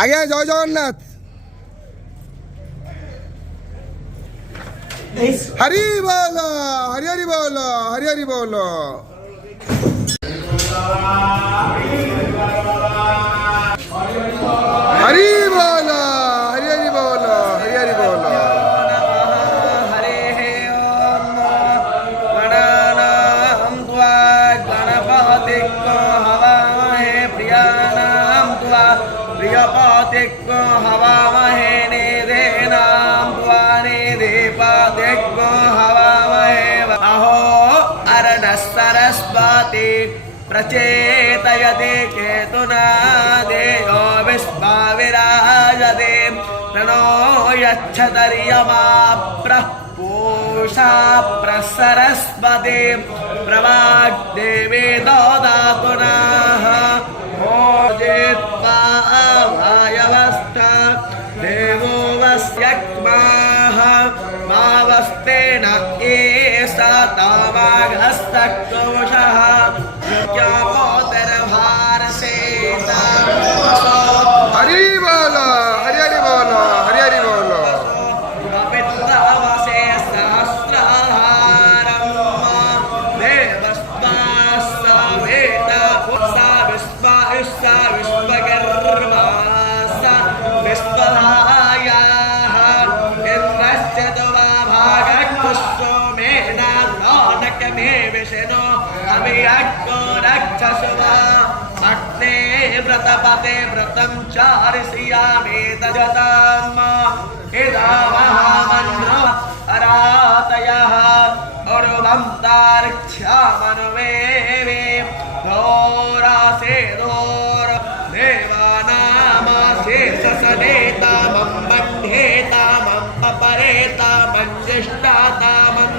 আগে জয় জগন্নাথ। হরি বল, হরি হরি বল, হরি হরি বল। হরি বল, হরি হরি বল, হরি হরি বল। प्रियपातिको हवामहे निधेनां त्वा निधिपातिको हवामहे अहो अरणः सरस्वती प्रचेतयति केतुना देयो विश्वाविराजते प्रणो यच्छतर्यमा पूषा प्रसरस्वती प्रवाग्देवी ददातु नः ओजित्वा वायवस्था देवो वस्यक्माः मावस्तेन एषा तावाघस्तकोशः युज्ञापोतर्भारसेता हरि बोल, हरि हरि बोल, हरि हरि बोल। पवित्रवसे सहस्रहारं देवस्वासवेता सा विश्वा विश्वकर्मा विश्वधायाः इन्द्रस्य तवा भागकुशो मेना नौनकमे विष्णो अभियक्को रक्षसुवा अग्ने व्रतपते व्रतं चारिष्यामि तजताम् इदा महामन्रो अरातयः उर्वं तार्क्ष्यामनुवेवे घोरासेदोर देवानामाशेषसनेतामं बन्धेतामं पपरेतामं जिष्टातामं